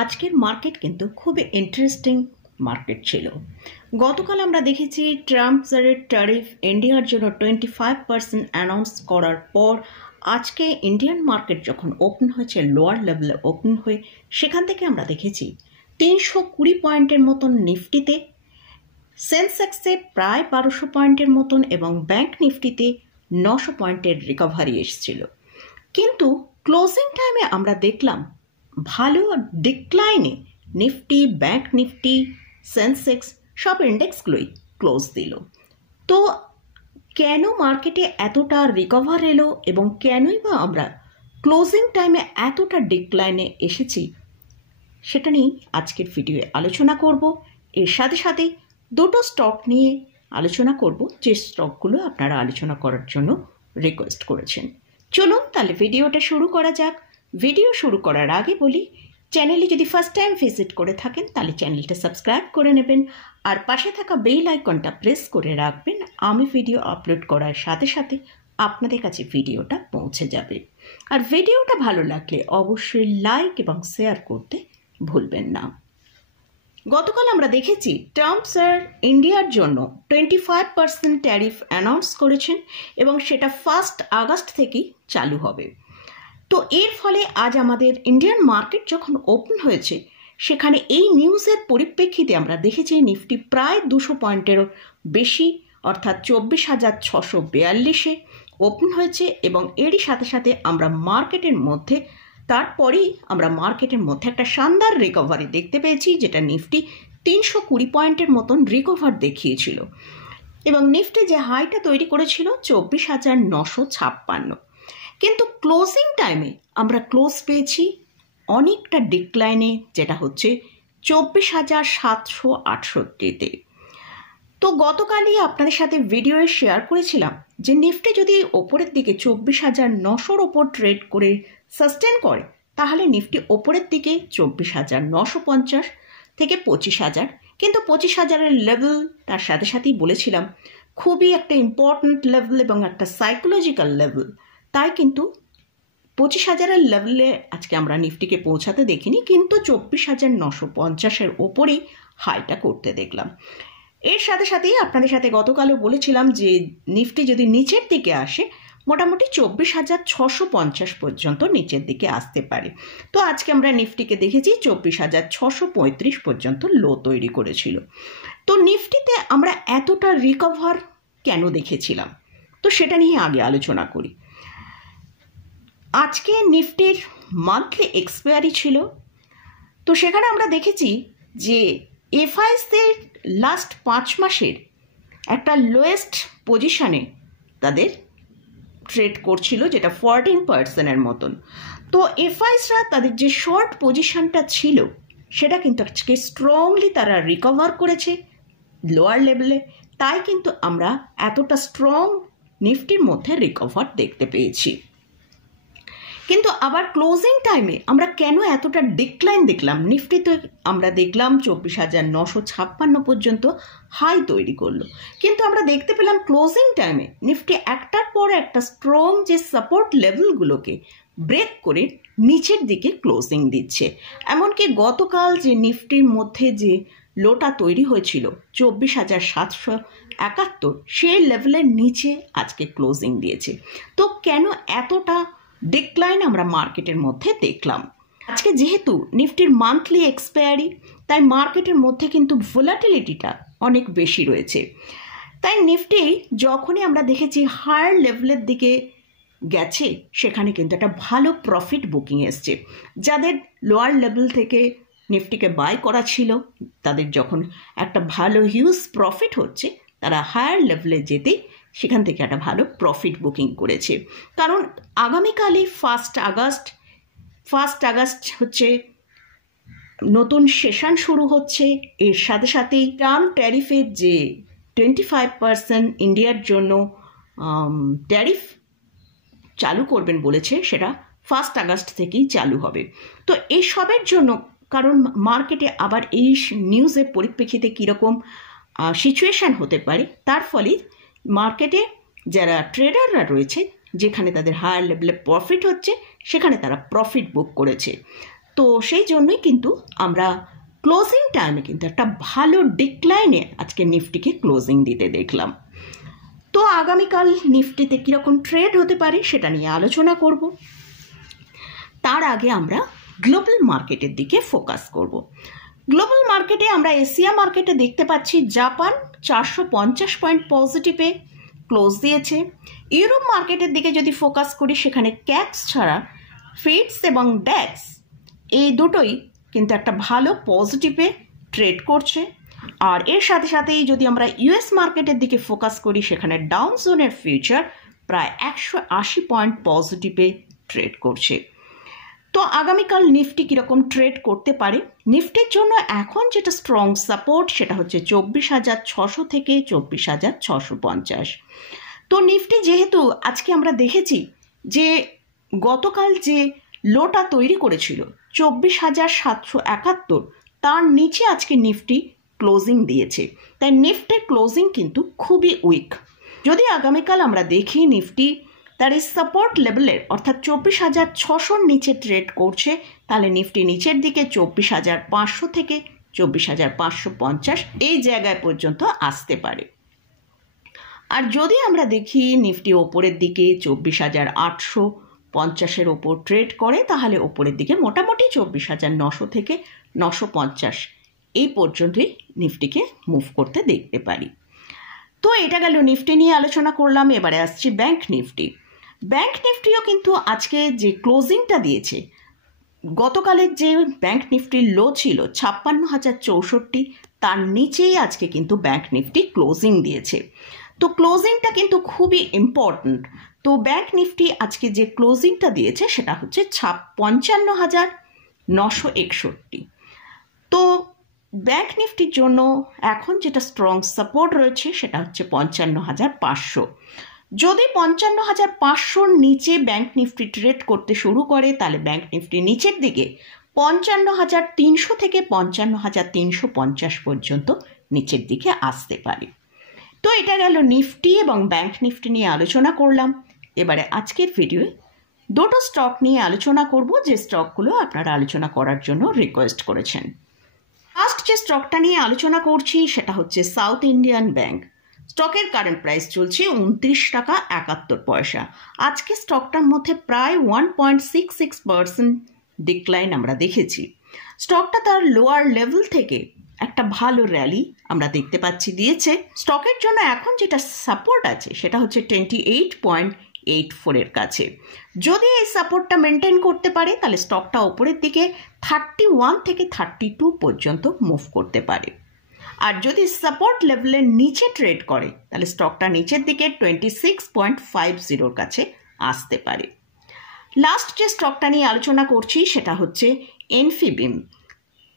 আজকের মার্কেট কিন্তু খুবই ইন্টারেস্টিং মার্কেট ছিল। গতকাল আমরা দেখেছি ট্রাম্পের ট্যারিফ ইন্ডিয়ার জন্য 25% অ্যানাউন্স করার পর আজকে ইন্ডিয়ান মার্কেট যখন ওপেন হয়েছে, লোয়ার লেভেলে ওপেন হয়ে সেখান থেকে আমরা দেখেছি 320 পয়েন্টের মতন নিফটিতে, সেন্সেক্সে প্রায় 1200 পয়েন্টের মতন এবং ব্যাংক নিফটিতে 900 পয়েন্টের রিকভারি এসেছিল। কিন্তু ক্লোজিং টাইমে আমরা দেখলাম ভালো ডিক্লাইনে নিফটি, ব্যাংক নিফটি, সেন্সেক্স সব ইন্ডেক্সগুলোই ক্লোজ দিল। তো কেন মার্কেটে এতটা রিকভার এলো এবং কেনই বা আমরা ক্লোজিং টাইমে এতটা ডিক্লাইনে এসেছি, সেটা নিয়ে আজকের ভিডিওয়ে আলোচনা করব। এর সাথে সাথে দুটো স্টক নিয়ে আলোচনা করব, যে স্টকগুলো আপনারা আলোচনা করার জন্য রিকোয়েস্ট করেছেন। চলুন তাহলে ভিডিওটা শুরু করা যাক। ভিডিও শুরু করার আগে বলি, চ্যানেলে যদি ফার্স্ট টাইম ভিজিট করে থাকেন তাহলে চ্যানেলটা সাবস্ক্রাইব করে নেবেন আর পাশে থাকা বেল আইকনটা প্রেস করে রাখবেন। আমি ভিডিও আপলোড করার সাথে সাথে আপনাদের কাছে ভিডিওটা পৌঁছে যাবে। আর ভিডিওটা ভালো লাগলে অবশ্যই লাইক এবং শেয়ার করতে ভুলবেন না। গতকাল আমরা দেখেছি ট্রাম্প স্যার ইন্ডিয়ার জন্য 25% ট্যারিফ অ্যানাউন্স করেছেন এবং সেটা 1 আগস্ট থেকেই চালু হবে। তো এর ফলে আজ আমাদের ইন্ডিয়ান মার্কেট যখন ওপেন হয়েছে, সেখানে এই নিউজের পরিপ্রেক্ষিতে আমরা দেখেছি নিফটি প্রায় 200 পয়েন্টেরও বেশি, অর্থাৎ 24,642-এ ওপেন হয়েছে এবং এরই সাথে সাথে আমরা মার্কেটের মধ্যে একটা শানদার রিকভারি দেখতে পেয়েছি, যেটা নিফটি 320 পয়েন্টের মতন রিকভার দেখিয়েছিল এবং নিফটি যে হাইটা তৈরি করেছিল 24,956। কিন্তু ক্লোজিং টাইমে আমরা ক্লোজ পেয়েছি অনেকটা ডিক্লাইনে, যেটা হচ্ছে 24,768-তে। তো গতকালই আপনাদের সাথে ভিডিওয়ে শেয়ার করেছিলাম যে নিফটি যদি ওপরের দিকে 24,900-র ওপর ট্রেড করে সাস্টেন করে, তাহলে নিফটি ওপরের দিকে 24,950 থেকে 25,000, কিন্তু 25,000-এর লেভেল তার সাথে সাথেই বলেছিলাম খুবই একটা ইম্পর্ট্যান্ট লেভেল এবং একটা সাইকোলজিক্যাল লেভেল। তাই কিন্তু 25,000-এর লেভেলে আজকে আমরা নিফটিকে পৌঁছাতে দেখিনি, কিন্তু 24,950-এর ওপরেই হাইটা করতে দেখলাম। এর সাথে সাথেই আপনাদের সাথে গতকালও বলেছিলাম যে নিফটি যদি নিচের দিকে আসে, মোটামুটি 24,650 পর্যন্ত নিচের দিকে আসতে পারে। তো আজকে আমরা নিফটিকে দেখেছি 24,635 পর্যন্ত লো তৈরি করেছিল। তো নিফটিতে আমরা এতটা রিকভার কেন দেখেছিলাম, তো সেটা নিয়ে আগে আলোচনা করি। আজকে নিফটির মান্থলি এক্সপায়ারি ছিল, তো সেখানে আমরা দেখেছি যে এফআইএসদের লাস্ট 5 মাসের একটা লোয়েস্ট পজিশনে তাদের ট্রেড করছিল, যেটা 14%-এর মতন। তো এফআইএসরা তাদের যে শর্ট পজিশনটা ছিল সেটা কিন্তু আজকে স্ট্রংলি তারা রিকভার করেছে লোয়ার লেভেলে। তাই কিন্তু আমরা এতটা স্ট্রং নিফটির মধ্যে রিকভার দেখতে পেয়েছি। কিন্তু আবার ক্লোজিং টাইমে আমরা কেন এতটা ডিক্লাইন দেখলাম? নিফটিতে আমরা দেখলাম 24,956 পর্যন্ত হাই তৈরি করলো, কিন্তু আমরা দেখতে পেলাম ক্লোজিং টাইমে নিফটি একটার পর একটা স্ট্রং যে সাপোর্ট লেভেলগুলোকে ব্রেক করে নিচের দিকে ক্লোজিং দিচ্ছে। এমনকি গতকাল যে নিফটির মধ্যে যে লোটা তৈরি হয়েছিল 24,771, সেই লেভেলের নিচে আজকে ক্লোজিং দিয়েছে। তো কেন এতটা ডিক্লাইন আমরা মার্কেটের মধ্যে দেখলাম? আজকে যেহেতু নিফটির মান্থলি এক্সপায়ারি, তাই মার্কেটের মধ্যে কিন্তু ভোলাটিলিটিটা অনেক বেশি রয়েছে। তাই নিফটি যখনই আমরা দেখেছি হায়ার লেভেলের দিকে গেছে, সেখানে কিন্তু একটা ভালো প্রফিট বুকিং এসছে। যাদের লোয়ার লেভেল থেকে নিফটিকে বাই করা ছিল, তাদের যখন একটা ভালো হিউজ প্রফিট হচ্ছে, তারা হায়ার লেভেলে যেতেই সেখান থেকে একটা ভালো প্রফিট বুকিং করেছে। কারণ আগামীকালই 1 আগস্ট হচ্ছে নতুন সেশন শুরু হচ্ছে। এর সাথে সাথেই ট্রাম্প ট্যারিফের যে 25% ইন্ডিয়ার জন্য ট্যারিফ চালু করবেন বলেছে, সেটা 1 আগস্ট থেকেই চালু হবে। তো এইসবের জন্য, কারণ মার্কেটে আবার এই নিউজের পরিপ্রেক্ষিতে কীরকম সিচুয়েশান হতে পারে, তার ফলে মার্কেটে যারা ট্রেডাররা রয়েছে, যেখানে তাদের হায়ার লেভেলে প্রফিট হচ্ছে, সেখানে তারা প্রফিট বুক করেছে। তো সেই জন্যই কিন্তু আমরা ক্লোজিং টাইমে কিন্তু একটা ভালো ডিক্লাইনে আজকে নিফটিকে ক্লোজিং দিতে দেখলাম। তো আগামীকাল নিফটিতে কীরকম ট্রেড হতে পারে সেটা নিয়ে আলোচনা করব। তার আগে আমরা গ্লোবাল মার্কেটের দিকে ফোকাস করব। গ্লোবাল মার্কেটে আমরা এশিয়া মার্কেটে দেখতে পাচ্ছি জাপান 450 পয়েন্ট পজিটিভে ক্লোজ দিয়েছে। ইউরোপ মার্কেটের দিকে যদি ফোকাস করি সেখানে ক্যাপস ছাড়া ফিটস এবং ড্যাক্স এই দুটোই কিন্তু একটা ভালো পজিটিভে ট্রেড করছে। আর এর সাথে সাথেই যদি আমরা ইউএস মার্কেটের দিকে ফোকাস করি সেখানে ডাউন জোনের ফিউচার প্রায় 180 পয়েন্ট পজিটিভে ট্রেড করছে। তো আগামীকাল নিফটি কীরকম ট্রেড করতে পারে? নিফটির জন্য এখন যেটা স্ট্রং সাপোর্ট সেটা হচ্ছে 24,600 থেকে 24,650। তো নিফটি যেহেতু আজকে আমরা দেখেছি যে গতকাল যে লোটা তৈরি করেছিল 24,771, তার নিচে আজকে নিফটি ক্লোজিং দিয়েছে, তাই নিফটির ক্লোজিং কিন্তু খুবই উইক। যদি আগামীকাল আমরা দেখি নিফটি তার এই সাপোর্ট লেভেলের অর্থাৎ 24,600 নিচে ট্রেড করছে, তাহলে নিফটি নিচের দিকে 24,500 থেকে 24,550 এই জায়গায় পর্যন্ত আসতে পারে। আর যদি আমরা দেখি নিফটি ওপরের দিকে 24,850 ওপর ট্রেড করে, তাহলে ওপরের দিকে মোটামুটি 24,900 থেকে 950 এই পর্যন্তই নিফটিকে মুভ করতে দেখতে পারি। তো এটা গেল নিফটি নিয়ে আলোচনা করলাম। এবারে আসছি ব্যাংক নিফটি। ব্যাংক নিফটিও কিন্তু আজকে যে ক্লোজিংটা দিয়েছে, গতকালের যে ব্যাংক নিফটির লো ছিল 56,064, তার নিচেই আজকে কিন্তু ব্যাংক নিফটি ক্লোজিং দিয়েছে। তো ক্লোজিংটা কিন্তু খুবই ইম্পর্ট্যান্ট। তো ব্যাংক নিফটি আজকে যে ক্লোজিংটা দিয়েছে সেটা হচ্ছে 55,961। তো ব্যাংক নিফটির জন্য এখন যেটা স্ট্রং সাপোর্ট রয়েছে সেটা হচ্ছে 55,500। যদি 55,500 নিচে ব্যাংক নিফটি ট্রেড করতে শুরু করে, তাহলে ব্যাংক নিফটি নিচের দিকে 55,300 থেকে 55,350 পর্যন্ত নিচের দিকে আসতে পারে। তো এটা গেল নিফটি এবং ব্যাংক নিফটি নিয়ে আলোচনা করলাম। এবারে আজকের ভিডিওয়ে দুটো স্টক নিয়ে আলোচনা করব, যে স্টকগুলো আপনারা আলোচনা করার জন্য রিকোয়েস্ট করেছেন। ফার্স্ট যে স্টকটা নিয়ে আলোচনা করছি সেটা হচ্ছে সাউথ ইন্ডিয়ান ব্যাংক। স্টকের কারেন্ট প্রাইস চলছে 29 টাকা 71 পয়সা। আজকে স্টকটার মধ্যে প্রায় 1.66% ডিক্লাইন আমরা দেখেছি। স্টকটা তার লোয়ার লেভেল থেকে একটা ভালো র্যালি আমরা দেখতে পাচ্ছি দিয়েছে। স্টকের জন্য এখন যেটা সাপোর্ট আছে সেটা হচ্ছে 28.84 এর কাছে। যদি এই সাপোর্টটা মেনটেন করতে পারে তাহলে স্টকটা ওপরের দিকে 31 থেকে 32 পর্যন্ত মুভ করতে পারে। আর যদি সাপোর্ট লেভেলের নিচে ট্রেড করে তাহলে স্টকটা নিচের দিকে 26.50 কাছে আসতে পারে। লাস্ট যে স্টকটা নিয়ে আলোচনা করছি সেটা হচ্ছে এনফিবিম।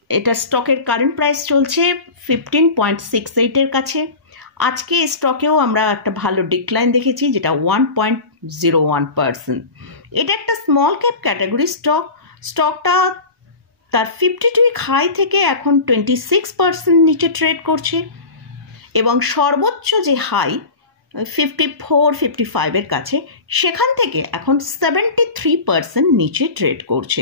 এটা স্টকের কারেন্ট প্রাইস চলছে 15.68 এর কাছে। আজকে স্টকেও আমরা একটা ভালো ডিক্লাইন দেখেছি, যেটা 1.01%। এটা একটা স্মল ক্যাপ ক্যাটাগরি স্টক। স্টকটা তার 52 উইক হাই থেকে এখন 26% নিচে ট্রেড করছে এবং সর্বোচ্চ যে হাই 54-55 এর কাছে, সেখান থেকে এখন 73% নিচে ট্রেড করছে।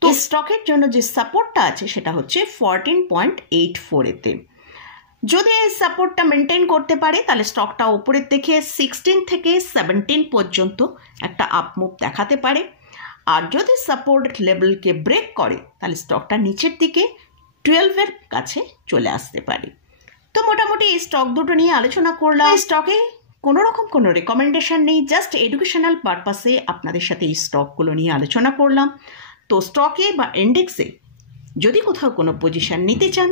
তো স্টকের জন্য যে সাপোর্টটা আছে সেটা হচ্ছে 14.84 এতে। যদি এই সাপোর্টটা মেনটেন করতে পারে তাহলে স্টকটা ওপরের দিকে 16 থেকে 17 পর্যন্ত একটা আপমুভ দেখাতে পারে। আর যদি সাপোর্ট লেভেলকে ব্রেক করে তাহলে স্টকটা নিচের দিকে 12 এর কাছে চলে আসতে পারে। তো মোটামুটি এই স্টক দুটো নিয়ে আলোচনা করলাম। এই স্টকে কোনো রকম কোনো রেকমেন্ডেশন নেই, জাস্ট এডুকেশনাল পারপাসে আপনাদের সাথে এই স্টকগুলো নিয়ে আলোচনা করলাম। তো স্টকে বা ইন্ডেক্সে যদি কোথাও কোনো পজিশন নিতে চান,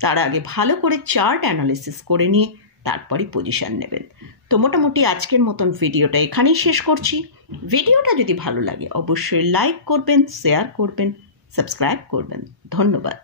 তার আগে ভালো করে চার্ট অ্যানালিসিস করে নিয়ে তারপরই পজিশন নেবেন। তো মোটামুটি আজকের মতন ভিডিওটা এখানেই শেষ করছি। ভিডিওটা যদি ভালো লাগে অবশ্যই লাইক করবেন, শেয়ার করবেন, সাবস্ক্রাইব করবেন। ধন্যবাদ।